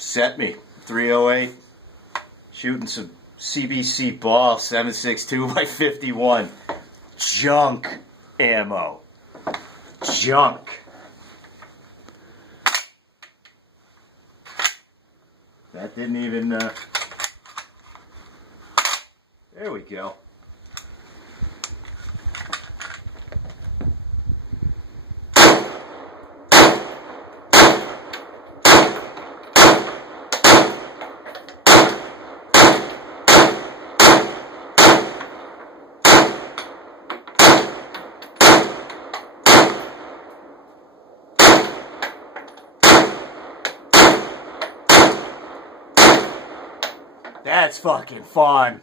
cetme 308, shooting some CBC ball 7.62 by 51. Junk ammo. Junk. That didn't even, there we go. That's fucking fun.